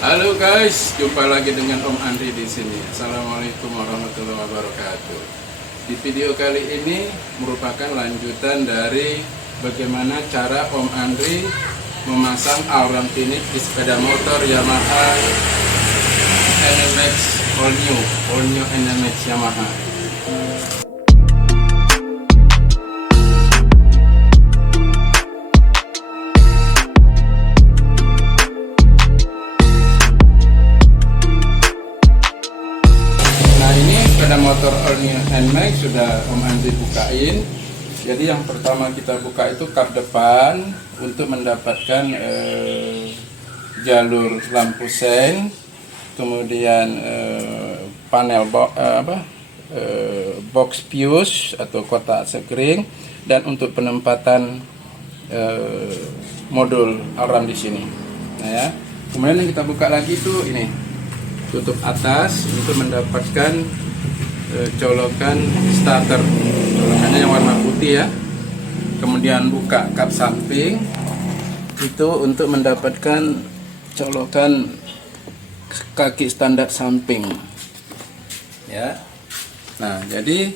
Halo guys, jumpa lagi dengan Om Andri di sini. Assalamualaikum warahmatullahi wabarakatuh. Di video kali ini merupakan lanjutan dari bagaimana cara Om Andri memasang alarm pinit di sepeda motor Yamaha NMAX all new NMAX Yamaha. Sepeda motor all new NMAX sudah Om Andri bukain. Jadi yang pertama kita buka itu kap depan untuk mendapatkan jalur lampu sein, kemudian panel box fuse atau kotak sekring, dan untuk penempatan modul alarm di sini. Nah ya, kemudian yang kita buka lagi itu ini tutup atas untuk mendapatkan colokan starter, colokannya yang warna putih ya. Kemudian buka kap samping itu untuk mendapatkan colokan kaki standar samping ya. Nah jadi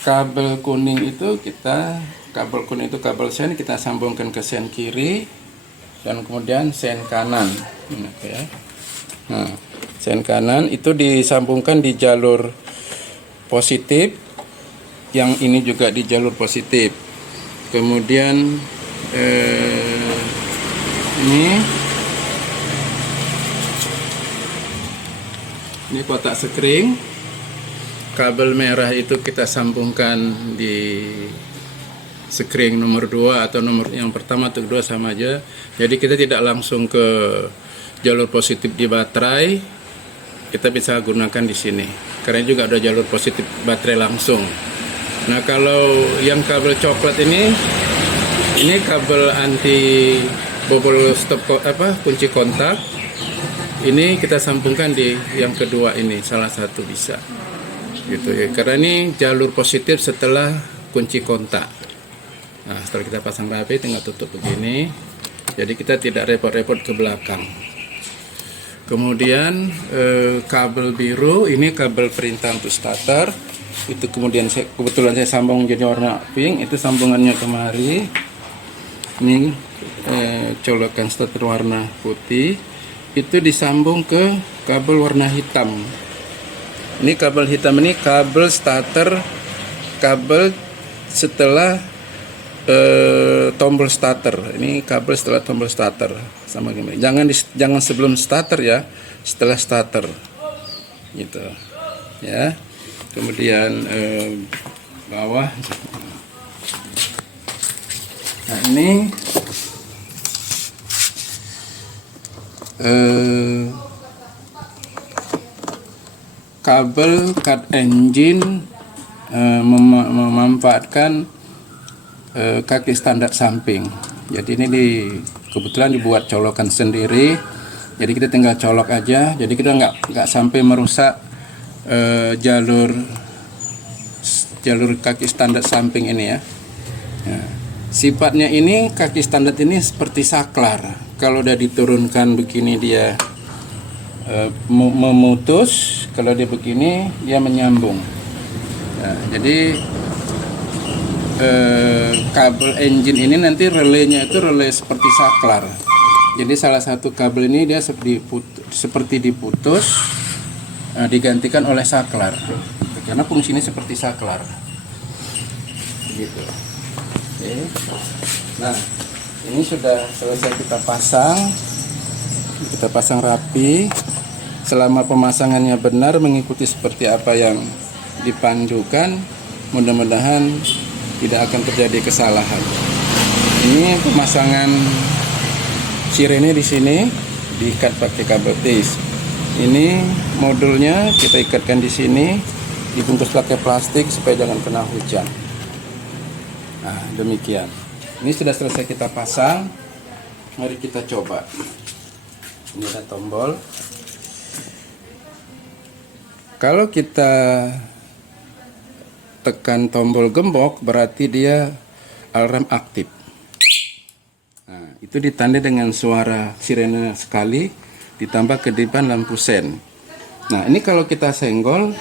kabel kuning itu kabel sen kita sambungkan ke sen kiri dan kemudian sen kanan ya. Nah, sen kanan itu disambungkan di jalur positif, yang ini juga di jalur positif. Kemudian ini kotak sekring, kabel merah itu kita sambungkan di sekring nomor 2 atau nomor yang pertama atau kedua sama aja. Jadi kita tidak langsung ke jalur positif di baterai, kita bisa gunakan di sini karena juga ada jalur positif baterai langsung. Nah kalau yang kabel coklat ini kabel anti bobol stop kunci kontak, ini kita sambungkan di yang kedua, ini salah satu bisa gitu ya, karena ini jalur positif setelah kunci kontak. Nah setelah kita pasang rapi tinggal tutup begini, jadi kita tidak repot-repot ke belakang. Kemudian kabel biru ini kabel perintah untuk starter, itu kemudian kebetulan saya sambung jadi warna pink, itu sambungannya kemari. Ini colokan starter warna putih, itu disambung ke kabel warna hitam. Ini kabel hitam, ini kabel starter, kabel setelah tombol starter. Ini kabel setelah tombol starter sama gini. Jangan sebelum starter ya, setelah starter gitu ya. Kemudian bawah. Nah ini kabel cut engine memanfaatkan kaki standar samping. Jadi ini kebetulan dibuat colokan sendiri, jadi kita tinggal colok aja, jadi kita nggak sampai merusak jalur kaki standar samping ini ya. Nah, sifatnya ini kaki standar ini seperti saklar, kalau udah diturunkan begini dia memutus, kalau dia begini dia menyambung. Nah, jadi kabel engine ini nanti relaynya itu relay seperti saklar. Jadi salah satu kabel ini dia seperti diputus, digantikan oleh saklar, karena fungsinya seperti saklar gitu. Oke. Nah ini sudah selesai kita pasang rapi. Selama pemasangannya benar mengikuti seperti apa yang dipandukan, mudah-mudahan tidak akan terjadi kesalahan. Ini pemasangan sirene di sini diikat pakai kabel tis. Ini modulnya kita ikatkan di sini, dibungkus pakai plastik supaya jangan kena hujan. Nah demikian. Ini sudah selesai kita pasang. Mari kita coba. Ini ada tombol. Kalau kita tekan tombol gembok berarti dia alarm aktif. Nah, itu ditandai dengan suara sirene sekali. ditambah kedipan lampu sen. Nah, ini kalau kita senggol,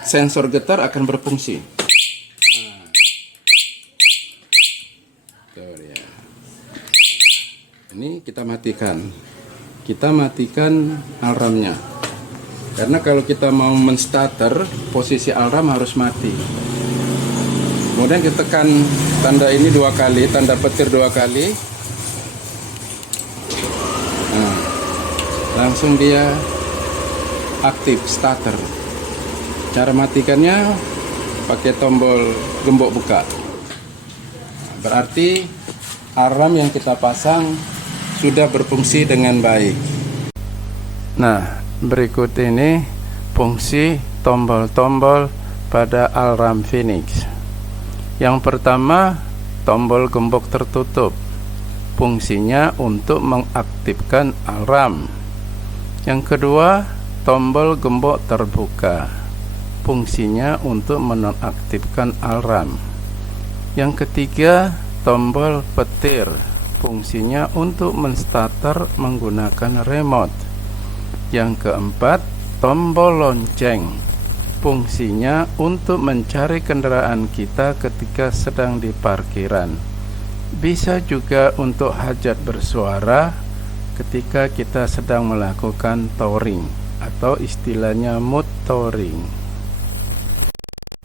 sensor getar akan berfungsi. Tuh dia. Ini kita matikan. Kita matikan alarmnya. Karena kalau kita mau menstarter, posisi alarm harus mati. Kemudian kita tekan tanda ini 2 kali, tanda petir 2 kali. Nah, langsung dia aktif starter. Cara matikannya pakai tombol gembok buka. Berarti alarm yang kita pasang sudah berfungsi dengan baik. Nah, berikut ini fungsi tombol-tombol pada alarm Phoenix. Yang pertama, tombol gembok tertutup. Fungsinya untuk mengaktifkan alarm. Yang kedua, tombol gembok terbuka. Fungsinya untuk menonaktifkan alarm. Yang ketiga, tombol petir. Fungsinya untuk menstarter menggunakan remote. Yang keempat, tombol lonceng. Fungsinya untuk mencari kendaraan kita ketika sedang di parkiran. Bisa juga untuk hajat bersuara ketika kita sedang melakukan towing atau istilahnya mood towing.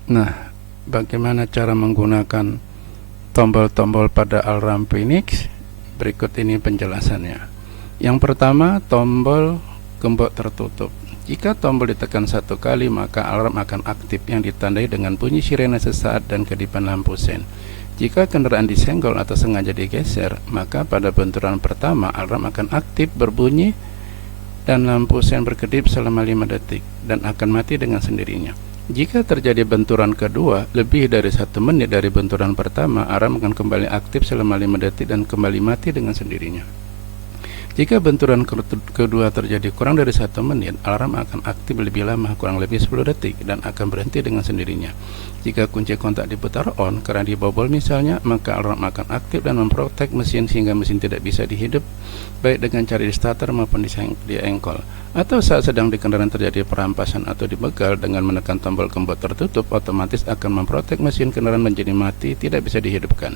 Nah, bagaimana cara menggunakan tombol-tombol pada alarm Phoenix? Berikut ini penjelasannya. Yang pertama, tombol gembok tertutup. Jika tombol ditekan 1 kali, maka alarm akan aktif yang ditandai dengan bunyi sirene sesaat dan kedipan lampu sen. Jika kendaraan disenggol atau sengaja digeser, maka pada benturan pertama alarm akan aktif berbunyi dan lampu sen berkedip selama 5 detik dan akan mati dengan sendirinya. Jika terjadi benturan kedua lebih dari 1 menit dari benturan pertama, alarm akan kembali aktif selama 5 detik dan kembali mati dengan sendirinya. Jika benturan kedua terjadi kurang dari 1 menit, alarm akan aktif lebih lama, kurang lebih 10 detik, dan akan berhenti dengan sendirinya. Jika kunci kontak diputar on karena dibobol misalnya, maka alarm akan aktif dan memprotek mesin sehingga mesin tidak bisa dihidup, baik dengan cara di starter maupun di engkol. Atau saat sedang di kendaraan terjadi perampasan atau dibegal, dengan menekan tombol gembok tertutup, otomatis akan memprotek mesin kendaraan menjadi mati, tidak bisa dihidupkan.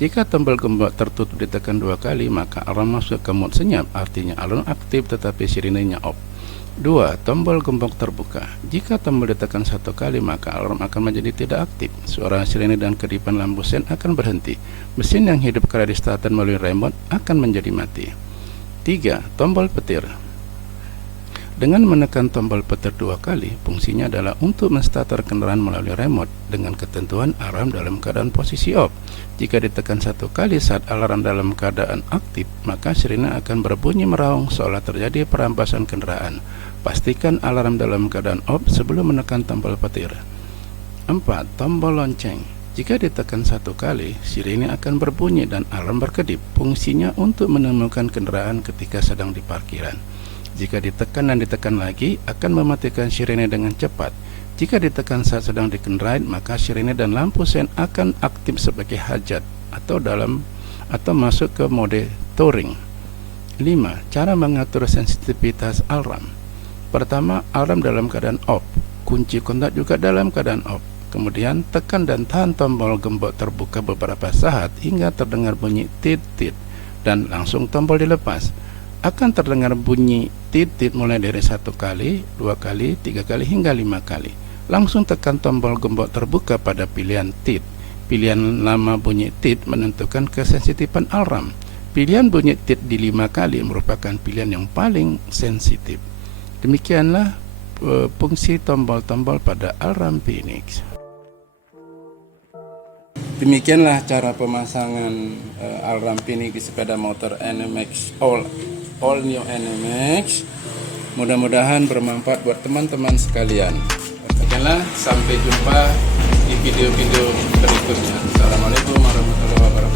Jika tombol gembok tertutup ditekan 2 kali, maka alarm masuk ke mode senyap, artinya alarm aktif tetapi sirenenya off. 2. Tombol gembok terbuka. Jika tombol ditekan 1 kali, maka alarm akan menjadi tidak aktif. Suara sirene dan kedipan lampu sen akan berhenti. Mesin yang hidup karena di starter melalui remote akan menjadi mati. 3. Tombol petir. Dengan menekan tombol petir 2 kali, fungsinya adalah untuk menstarter kendaraan melalui remote dengan ketentuan alarm dalam keadaan posisi off. Jika ditekan 1 kali saat alarm dalam keadaan aktif, maka sirene akan berbunyi meraung seolah terjadi perampasan kendaraan. Pastikan alarm dalam keadaan off sebelum menekan tombol petir. 4. Tombol lonceng. Jika ditekan 1 kali, sirene akan berbunyi dan alarm berkedip. Fungsinya untuk menemukan kendaraan ketika sedang di parkiran. Jika ditekan dan ditekan lagi, akan mematikan sirene dengan cepat. Jika ditekan saat sedang di kendaraan, maka sirene dan lampu sen akan aktif sebagai hajat atau masuk ke mode touring. 5. Cara mengatur sensitivitas alarm. Pertama, alarm dalam keadaan off. Kunci kontak juga dalam keadaan off. Kemudian tekan dan tahan tombol gembok terbuka beberapa saat hingga terdengar bunyi tit-tit dan langsung tombol dilepas. Akan terdengar bunyi tit-tit mulai dari 1 kali, 2 kali, 3 kali hingga 5 kali. Langsung tekan tombol gembok terbuka pada pilihan tit. Pilihan lama bunyi tit menentukan kesensitifan alarm. Pilihan bunyi tit di 5 kali merupakan pilihan yang paling sensitif. Demikianlah fungsi tombol-tombol pada alarm Phoenix. Demikianlah cara pemasangan alarm Phoenix di sepeda motor NMAX all new NMAX. Mudah-mudahan bermanfaat buat teman-teman sekalian. Demikianlah, sampai jumpa di video-video berikutnya. Assalamualaikum warahmatullahi wabarakatuh.